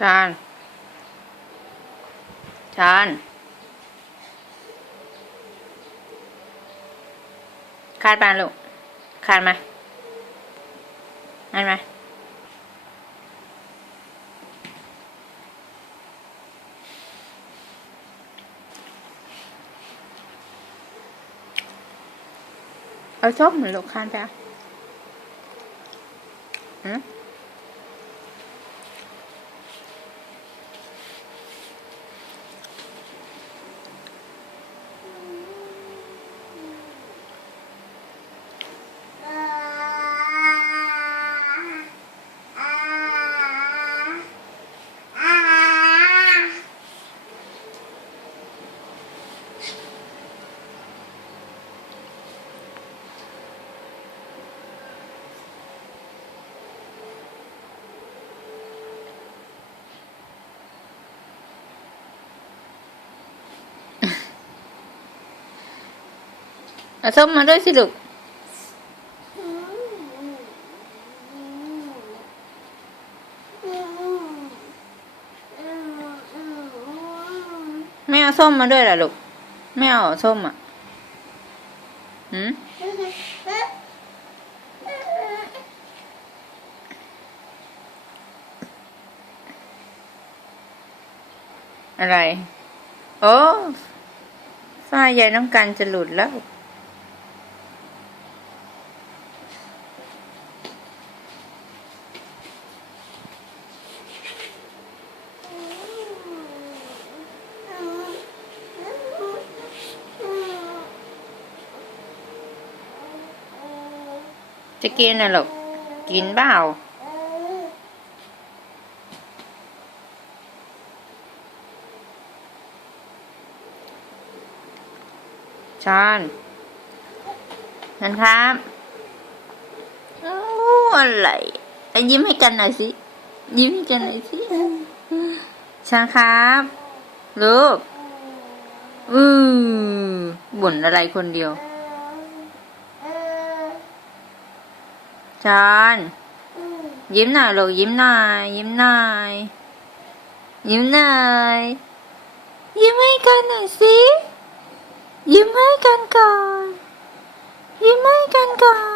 ชานชานคาดปานลูกคาดมาอันมาเอาชอบเหมือนลูกคานไปอะหืม เอาส้มมาด้วยสิลูกไม่เอาส้มมาด้วยเหรอลูก ไม่เอาส้มอะหืมอะไร โอ้ฝ้ายใยน้องกันจะหลุดแล้ว จะกินน่ะลูกกินเปล่าชอนนั่นครับอ้อะไรยิ้มให้กันหน่อยสิ ยิ้มให้กันหน่อยสิชันครับลูกอือบ่นอะไรคนเดียว ชอนยิ้มหน่อยลูกยิ้มหน่อยยิ้มหน่อยยิ้มหน่อยยิ้มให้กันหน่อยสิยิ้มให้กันก่อนยิ้มให้กันก่อน